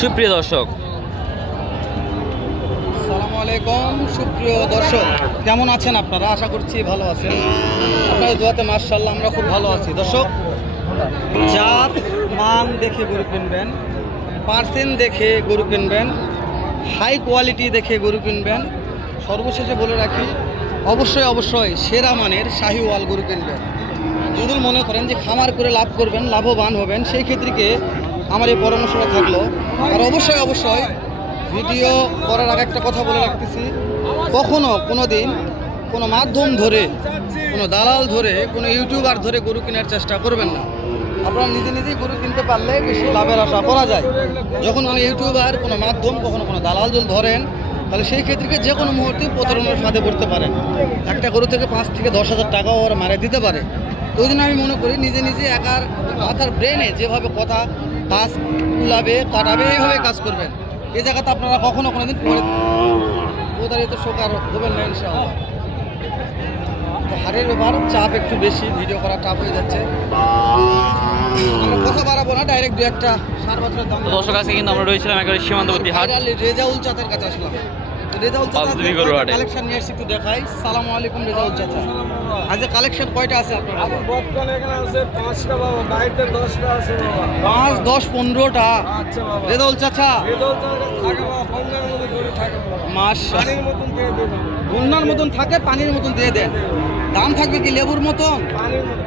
সুপ্রিয় দর্শক। সুপ্রিয় দর্শক। কেমন আছেন আপনারা? আশা করছি ভালো আছেন। আপনাদের দোয়াতে মার্শাল্লাহ আমরা খুব ভালো আছি। দর্শক, জাত, মান দেখে গরু কিনবেন পার্সেন্ট দেখে গরু কিনবেন হাই কোয়ালিটি দেখে গরু কিনবেন। সর্বশেষে বলে রাখি, অবশ্যই অবশ্যই সেরা মানের শাহিওয়াল গরু কিনবেন। যদি মনে করেন যে খামার করে লাভ করবেন, লাভবান হবেন, সেই ক্ষেত্রে আমার এই পরামর্শটা থাকল। আর অবশ্যই অবশ্যই ভিডিও করার আগে একটা কথা বলে রাখতেছি। কখনো কোনো দিন কোনো মাধ্যম ধরে, কোনো দালাল ধরে, কোনো ইউটিউবার ধরে গরু কেনার চেষ্টা করবেন না। আপনারা নিজে নিজেই গরু কিনতে পারলে বেশি লাভের আশা করা যায়। যখন কোনো ইউটিউবার, কোনো মাধ্যম, কখনো কোনো দালাল যদি ধরেন, তাহলে সেই ক্ষেত্রে যে কোনো মুহূর্তে প্রতারণার ফাঁদে পড়তে পারেন। একটা গরু থেকে পাঁচ থেকে দশ হাজার টাকাও ওরা মারে দিতে পারে। তো ওই আমি মনে করি নিজে নিজে একার মাথার ব্রেনে যেভাবে কথা কাজ কুলাবে কাটাবে এইভাবে কাজ করবেন। এই জায়গাতে আপনারা কখনো কোনো দিন পরে প্রতারিত শোকার হবেন না ইনশাআল্লাহ। হারের ব্যাপার চাপ একটু বেশি ভিডিও করা চাপ হয়ে যাচ্ছে। আমরা কথা বাড়াবো না ডাইরেক্ট দু একটা সার বছরের দাম। দর্শক আজকে কিন্তু আমরা রয়েছিলাম একেবারে সীমান্তবর্তী হাট। রেজাউল চাঁদের কাছে আসলাম। রেজাউল চাচা পাঁচদিনই গরু হাটে। কালেকশন নিয়ে এসেছি একটু দেখাই। সালামু আলাইকুম রেজাউল চাচা। কালেকশন কয়টা আছে আপনার কাছে? বর্তমানে এখানে আছে বাবা আছে বাবা। পাঁচ দশ পনেরোটা? আচ্ছা বাবা। রেজাউল চাচা। বেদল থাকে বাবা বন্যার মতো করে থাকে মাস পানির মতন দিয়ে দেবে। বন্যার মতন থাকে পানির মতন দিয়ে দেন দাম থাকবে কি লেবুর মতন? পানির মতন।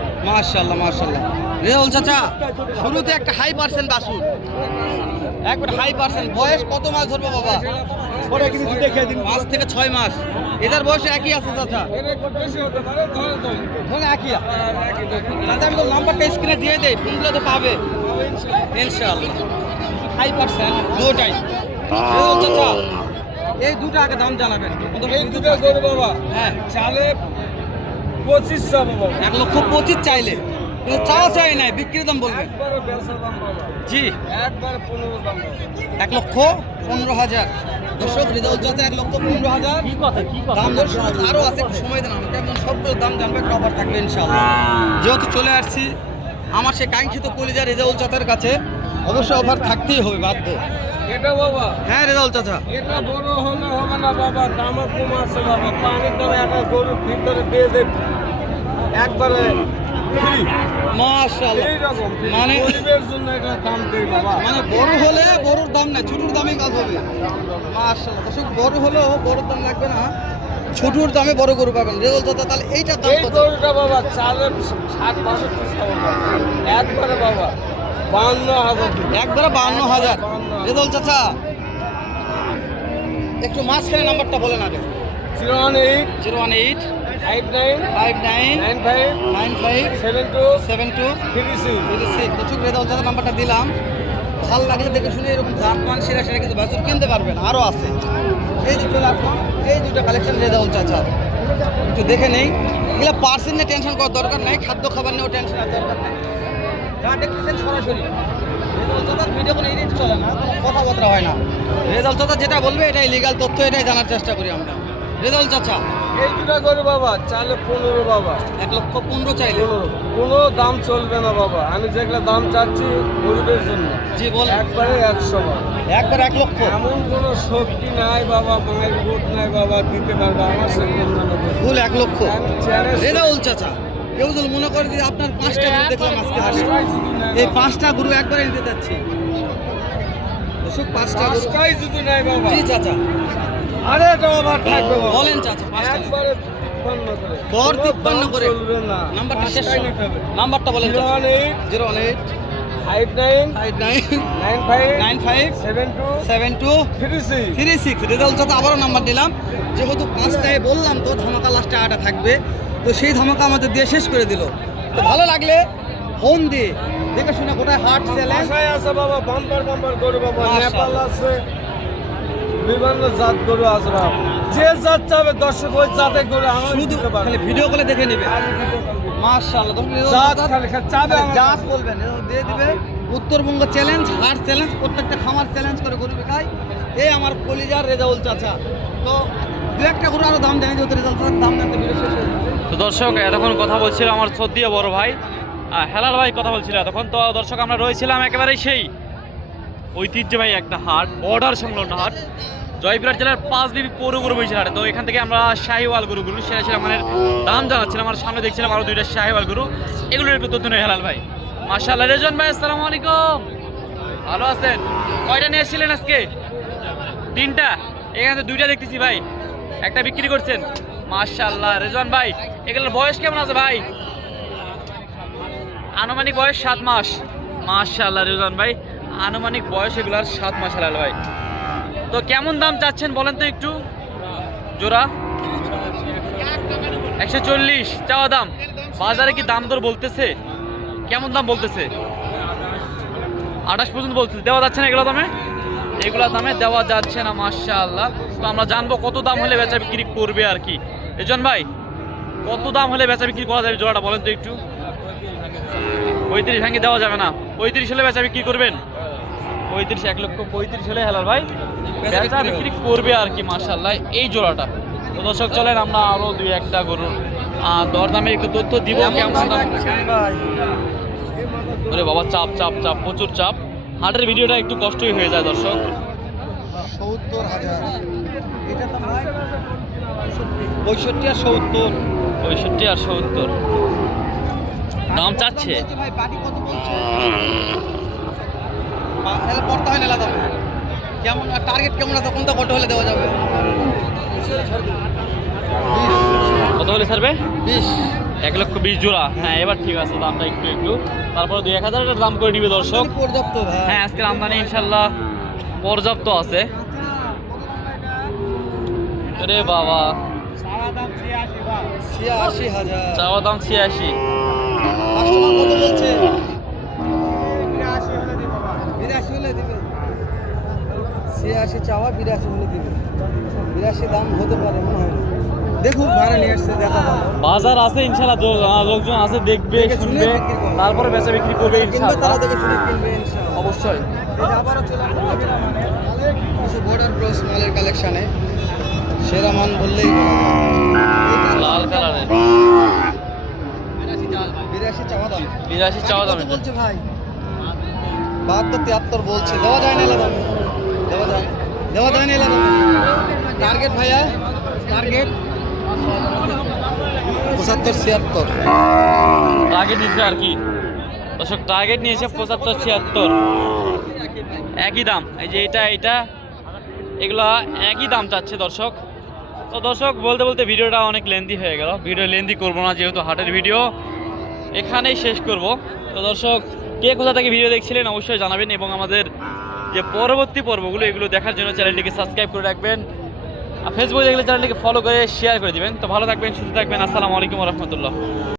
রেজাউল চাচা শুরুতে একটা হাই পার্সেন্ট বাসুর। একবার হাই পার্সেন্ট বয়স কত মাস ধরবো বাবা? পরে কিন্তু দেখে দিন। পাঁচ থেকে ছয় মাস। এটার বয়স একই আছে চাচা? ধরে একই। চাচা আমি তো নাম্বারটা স্ক্রিনে দিয়ে দেই ফোন দিলে তো পাবে। ইনশাআল্লাহ। হাই পার্সেন্ট দুটাই চাচা এই দুটো আগে দাম জানাবেন। এই দুটো বাবা। হ্যাঁ। চালে পঁচিশ বাবা। এক লক্ষ পঁচিশ চাইলে। চাওয়া চাই নাই বিক্রির দাম বলবেন জি। একবারে পনেরো দাম এক লক্ষ পনেরো হাজার। দর্শক রেজাল্ট যাতে এক লক্ষ পনেরো হাজার। দাম দর শুরু আরও আছে সময় দেন আমাকে একদম সবগুলো দাম জানবে একটা অফার থাকবে ইনশাআল্লাহ। যেহেতু চলে আসছি আমার সে কাঙ্ক্ষিত কলিজা রেজাউল চাচার কাছে অবশ্যই অফার থাকতেই হবে বাধ্য। এটা বাবা। হ্যাঁ রেজাউল চাচা এটা বড় হলে হবে না বাবা দামও কম আছে বাবা পানির দামে একটা গরুর ভিতরে দিয়ে দেবে। একবারে মানে জন্য এটা দাম দেই বাবা। মানে বড় হলে বড়র দাম না ছোটর দামে কাজ হবে। মাশাআল্লাহ। দর্শক বড় হলেও দাম লাগবে না। ছোটর দামে বড় গরু পাবেন। রেজাউল চাচা তাহলে এইটা দাম এই কত? গরুটা বাবা। একবারে বাবা বান্ন হাজার। একবারে বাহান্ন হাজার। চাচা একটু মাঝখানে নাম্বারটা বলেন আগে। Zero one eight zero one eight five nine five nine nine five nine five seven two seven two three six three six চাচা নাম্বারটা দিলাম। ভালো লাগলে দেখে শুনে এরকম জাত মান সেরা সেরা কিন্তু বাছুর কিনতে পারবেন আরও আছে। এই চলে আসলাম এই দুটো কালেকশন রেজাউল চাচা। একটু দেখে নেই। এগুলো পার্সেন্ট নিয়ে টেনশন করার দরকার নেই খাদ্য খাবার নিয়েও টেনশন করার দরকার নেই। যা দেখতেছেন সরাসরি। ভিডিও কোনো এডিট চলে না কোনো কথাবার্তা হয় না। রেজাউল চাচা যেটা বলবে এটাই লিগাল তথ্য এটাই জানার চেষ্টা করি আমরা। রেজাউল চাচা। এই দুটা গরু বাবা চালে পনেরো বাবা। এক লক্ষ পনেরো চাইলে। কোনো দাম চলবে না বাবা। আমি যেগুলো দাম চাচ্ছি গরিবের জন্য জি বলেন। একবারে একশো একবার এক লক্ষ? এমন কোনো শক্তি নাই বাবা মায়ের বোধ নাই বাবা দিতে পারবে আমার দামে ফুল এক লক্ষ। রেজাউল চাচা কেউ যদি মনে করে যে আপনার পাঁচটা গরু দেখলাম আজকে হাটে। এই পাঁচটা গরু একবারে নিতে চাচ্ছি। পাঁচটা গরু যদি নাই বাবা। জি চাচা। আরে এটা আবার থাকবে বলেন চাচা একবারে তিপ্পান্ন করে। নাম্বারটা শেষ। নাম্বারটা বলেন zero one eight. Five nine. Five nine. Nine five. Nine five. Seven two. Seven two. Three six. Three six. Result আবারও নাম্বার দিলাম। যেহেতু পাঁচটায় বললাম তো ধামাকা লাস্টে আটা থাকবে। তো সেই ধামাকা আমাদের দিয়ে শেষ করে দিল। তো ভালো লাগলে ফোন দিয়ে দেখে শুনে কোথায় হাট চ্যালেঞ্জ আছে বাবা বাম্পার বাম্পার গরু বাবা। নেপাল আছে। বিভিন্ন জাত গরু আছে যে জাত চাবে দর্শক ওই জাতের গরু আমার শুধু খালি ভিডিও করে দেখে নেবে। মাশাআল্লাহ তখন জাত খালি চাবে জাত বলবেন দিয়ে দিবে। উত্তরবঙ্গ চ্যালেঞ্জ হাট চ্যালেঞ্জ প্রত্যেকটা খামার চ্যালেঞ্জ করে গরু বিকায়। এই আমার কলিজার রেজাউল চাচা। তো দু একটা গরু আরও দাম জানি যেহেতু রেজাল্ট দাম জানতে ভিডিও শেষ হয়ে তো দর্শক এতক্ষণ কথা বলছিল আমার সদ্দিয়া বড় ভাই। হেলাল ভাই কথা বলছিল এতক্ষণ। তো দর্শক আমরা রয়েছিলাম একেবারে সেই ঐতিহ্যবাহী একটা হাট, বর্ডার সংলগ্ন হাট। জয়পুরহাট জেলার পাঁচ বিবি পৌর গরু বইছিল হাটে। তো এখান থেকে আমরা শাহিওয়াল গরুগুলো সেটা ছিল আমাদের দাম জানাচ্ছিলাম, আমার সামনে দেখছিলাম আরও দুইটা শাহিওয়াল গরু। এগুলোর একটু তথ্য নেই হেলাল ভাই। মাশাআল্লাহ, রেজন ভাই, আসসালামু আলাইকুম। ভালো আছেন? কয়টা নিয়ে এসেছিলেন আজকে? তিনটা। এখানে তো দুইটা দেখতেছি ভাই। একটা বিক্রি করছেন। মাশাআল্লাহ, রেজন ভাই, এগুলোর বয়স কেমন আছে ভাই? আনুমানিক বয়স সাত মাস। মাশাআল্লাহ, রেজন ভাই। আনুমানিক বয়স এগুলার সাত মাস হালাল ভাই। তো কেমন দাম চাচ্ছেন বলেন তো একটু? জোড়া? একশো চল্লিশ, চাওয়া দাম। বাজারে কি দাম দর বলতেছে? কেমন দাম বলতেছে? আঠাশ পর্যন্ত বলতেছে। দেওয়া যাচ্ছে না এগুলো দামে? এগুলো দামে দেওয়া যাচ্ছে না, মাশাআল্লাহ। তো আমরা জানব কত দাম হলে বেচা বিক্রি করবে আর কি। রেজন ভাই, কত দাম হলে বেচা বিক্রি করা যাবে জোড়াটা বলেন তো একটু? পঁয়ত্রিশ ভাঙে দেওয়া যাবে না। পঁয়ত্রিশ হলে বেচা বিক্রি করবেন? পঁয়ত্রিশ এক লক্ষ পঁয়ত্রিশ হলে হেলাল ভাই বেচা বেচা বিক্রি করবে আর কি মার্শাল্লাহ এই জোড়াটা। তো দর্শক চলেন আমরা আরও দুই একটা গরুর আহ, দরদামের একটু তথ্য দিব কেমন ওরে বাবা চাপ চাপ চাপ প্রচুর চাপ। হাটের ভিডিওটা একটু কষ্টই হয়ে যায় দর্শক। সত্তর হাজার। পঁয়ষট্টি আর সত্তর। পঁয়ষট্টি আর সত্তর। দাম চাচ্ছে? এলা পড়তে হয় না আলাদা কেমন টার্গেট কেমন আছে কোনটা কত হলে দেওয়া যাবে? কত হলে ছাড়বে? বিশ। এক লক্ষ বিশ জোড়া। হ্যাঁ এবার ঠিক আছে দামটা একটু একটু। তারপরে দুই এক হাজার দাম করে নিবে দর্শক। পর্যাপ্ত হ্যাঁ আজকের আমদানি ইনশাল্লাহ পর্যাপ্ত আছে। আরে বাবা। চাওয়া দাম ছিয়াশি। হলে দিবে। ছিয়াশি চাওয়া বিরাশি হলে দিবে। বিরাশি দাম হতে পারে মনে হয়। দেখুক ভাড়া নিয়ে আসছে দেখা বাজার আছে ইনশাল্লাহ লোকজন আছে দেখবে দেখে শুনে শুনবে। তারপরে বেচা বিক্রি করবে কিনবে তারা দেখে শুনে কিনবে ইনশাআল্লাহ অবশ্যই। আবারও চলে কিছু বর্ডার ক্রস মালের কালেকশানে সেরা মান বললেই লাল কালারের। বিরাশি চাওয়া দাম। বিরাশি চাওয়া দাম। বলছে ভাই বাহাত্তর তিয়াত্তর বলছে। দেওয়া যায় না এলা দাম দেওয়া যায়। দেওয়া যায় না টার্গেট ভাইয়া? টার্গেট পঁচাত্তর, ছিয়াত্তর। টার্গেট নিয়েছে আর কি। দর্শক টার্গেট নিয়েছে পঁচাত্তর, ছিয়াত্তর। একই দাম। এই যে এটা এটা, এগুলা একই দাম চাচ্ছে দর্শক। তো দর্শক, বলতে বলতে ভিডিওটা অনেক লেন্দি হয়ে গেল। ভিডিও লেন্দি করব না, যেহেতু হাটের ভিডিও। এখানেই শেষ করব। তো দর্শক কে কোথা থেকে ভিডিও দেখছিলেন অবশ্যই জানাবেন এবং আমাদের যে পরবর্তী পর্বগুলো, এগুলো দেখার জন্য চ্যানেলটিকে সাবস্ক্রাইব করে রাখবেন। আর ফেসবুকে দেখলে চ্যানেলটিকে ফলো করে শেয়ার করে দিবেন। তো ভালো থাকবেন, সুস্থ থাকবেন। আসসালামু আলাইকুম রহমতুল্লাহ।